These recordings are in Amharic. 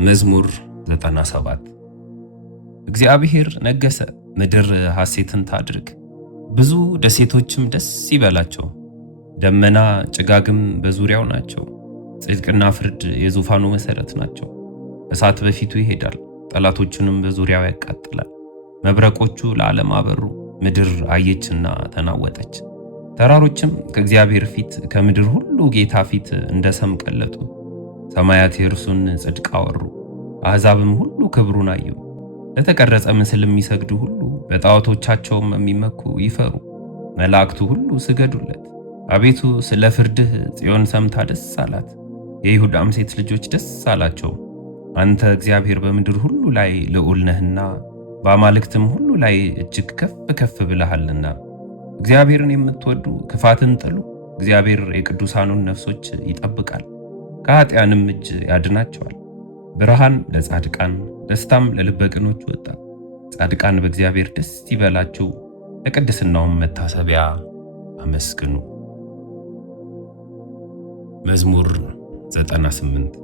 መዝሙር 97 እግዚአብሔር ነገሰ፣ ምድር ሐሴትን ታድርግ፣ ብዙ ደሴቶችም ደስ ይበላቸው። ደመና ጭጋግም በዙሪያው ናቸው። ጽድቅና ፍርድ የዙፋኑ መሠረት ናቸው። እሳት በፊቱ ይሄዳል፣ ጠላቶቹንም በዙሪያው ያቃጥላል። መብረቆቹ ለዓለም አበሩ፣ ምድር አየችና ተናወጠች። ተራሮችም ከእግዚአብሔር ፊት ከምድር ሁሉ ጌታ ፊት እንደ ሰም ቀለጡ። ሰማያት የእርሱን ጽድቅ አወሩ፣ አሕዛብም ሁሉ ክብሩን አዩ። ለተቀረጸ ምስል የሚሰግዱ ሁሉ በጣዖቶቻቸውም የሚመኩ ይፈሩ። መላእክቱ ሁሉ ስገዱለት። አቤቱ ስለ ፍርድህ ጽዮን ሰምታ ደስ አላት፣ የይሁዳም ሴት ልጆች ደስ አላቸው። አንተ እግዚአብሔር በምድር ሁሉ ላይ ልዑል ነህና በአማልክትም ሁሉ ላይ እጅግ ከፍ ከፍ ብለሃልና። እግዚአብሔርን የምትወዱ ክፋትን ጥሉ። እግዚአብሔር የቅዱሳኑን ነፍሶች ይጠብቃል፣ ከኃጢያንም እጅ ያድናቸዋል። ብርሃን ለጻድቃን ደስታም ለልበ ቅኖች ወጣ። ጻድቃን በእግዚአብሔር ደስ ይበላችሁ፣ ለቅድስናውም መታሰቢያ አመስግኑ። መዝሙር 98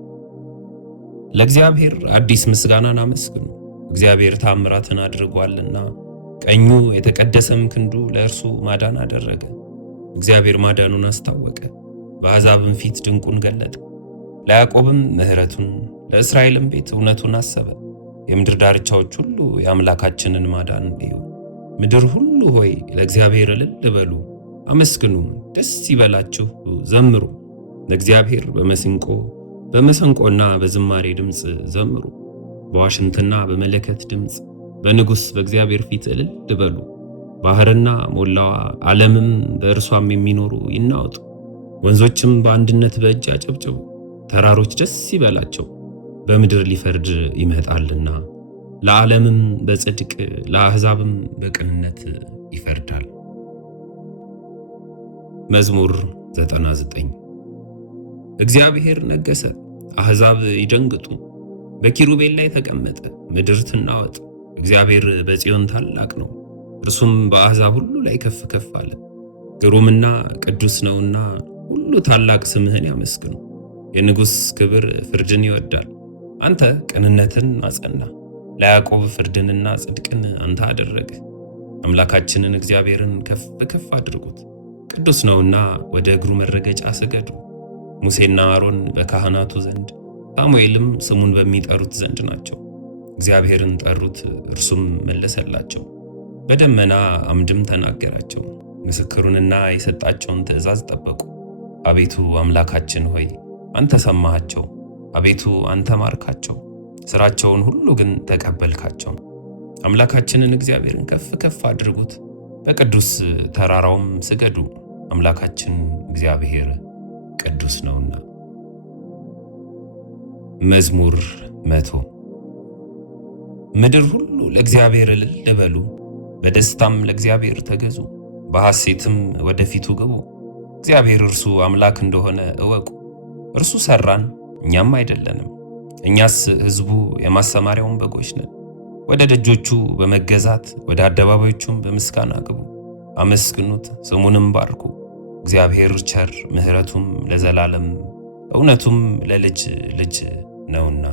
ለእግዚአብሔር አዲስ ምስጋናን አመስግኑ። እግዚአብሔር ታምራትን አድርጓልና፣ ቀኙ የተቀደሰም ክንዱ ለእርሱ ማዳን አደረገ። እግዚአብሔር ማዳኑን አስታወቀ፣ በአሕዛብም ፊት ድንቁን ገለጠ። ለያዕቆብም ምሕረቱን ለእስራኤልም ቤት እውነቱን አሰበ። የምድር ዳርቻዎች ሁሉ የአምላካችንን ማዳን እዩ። ምድር ሁሉ ሆይ ለእግዚአብሔር እልል በሉ፣ አመስግኑም፣ ደስ ይበላችሁ፣ ዘምሩ። ለእግዚአብሔር በመሰንቆና በዝማሬ ድምፅ ዘምሩ። በዋሽንትና በመለከት ድምፅ በንጉሥ በእግዚአብሔር ፊት እልል በሉ። ባሕርና ሞላዋ ዓለምም በእርሷም የሚኖሩ ይናወጡ። ወንዞችም በአንድነት በእጅ አጨብጭቡ። ተራሮች ደስ ይበላቸው፣ በምድር ሊፈርድ ይመጣልና። ለዓለምም በጽድቅ ለአሕዛብም በቅንነት ይፈርዳል። መዝሙር 99 እግዚአብሔር ነገሰ፣ አሕዛብ ይደንግጡ። በኪሩቤል ላይ ተቀመጠ፣ ምድር ትናወጥ። እግዚአብሔር በጽዮን ታላቅ ነው፣ እርሱም በአሕዛብ ሁሉ ላይ ከፍ ከፍ አለ። ግሩምና ቅዱስ ነውና ሁሉ ታላቅ ስምህን ያመስግኑ። የንጉሥ ክብር ፍርድን ይወዳል። አንተ ቅንነትን አጸና፣ ለያዕቆብ ፍርድንና ጽድቅን አንተ አደረግህ። አምላካችንን እግዚአብሔርን ከፍ ከፍ አድርጉት፣ ቅዱስ ነውና ወደ እግሩ መረገጫ ስገዱ። ሙሴና አሮን በካህናቱ ዘንድ፣ ሳሙኤልም ስሙን በሚጠሩት ዘንድ ናቸው። እግዚአብሔርን ጠሩት፣ እርሱም መለሰላቸው። በደመና አምድም ተናገራቸው፣ ምስክሩንና የሰጣቸውን ትእዛዝ ጠበቁ። አቤቱ አምላካችን ሆይ አንተ ሰማሃቸው፣ አቤቱ አንተ ማርካቸው፣ ሥራቸውን ሁሉ ግን ተቀበልካቸው። አምላካችንን እግዚአብሔርን ከፍ ከፍ አድርጉት፣ በቅዱስ ተራራውም ስገዱ። አምላካችን እግዚአብሔር ቅዱስ ነውና። መዝሙር 100 ምድር ሁሉ ለእግዚአብሔር እልል በሉ፣ በደስታም ለእግዚአብሔር ተገዙ፣ በሐሴትም ወደፊቱ ግቡ። እግዚአብሔር እርሱ አምላክ እንደሆነ እወቁ። እርሱ ሰራን፣ እኛም አይደለንም። እኛስ ሕዝቡ የማሰማሪያውን በጎች ነን። ወደ ደጆቹ በመገዛት ወደ አደባባዮቹም በምስጋና ግቡ። አመስግኑት፣ ስሙንም ባርኩ። እግዚአብሔር ቸር፣ ምሕረቱም ለዘላለም እውነቱም ለልጅ ልጅ ነውና።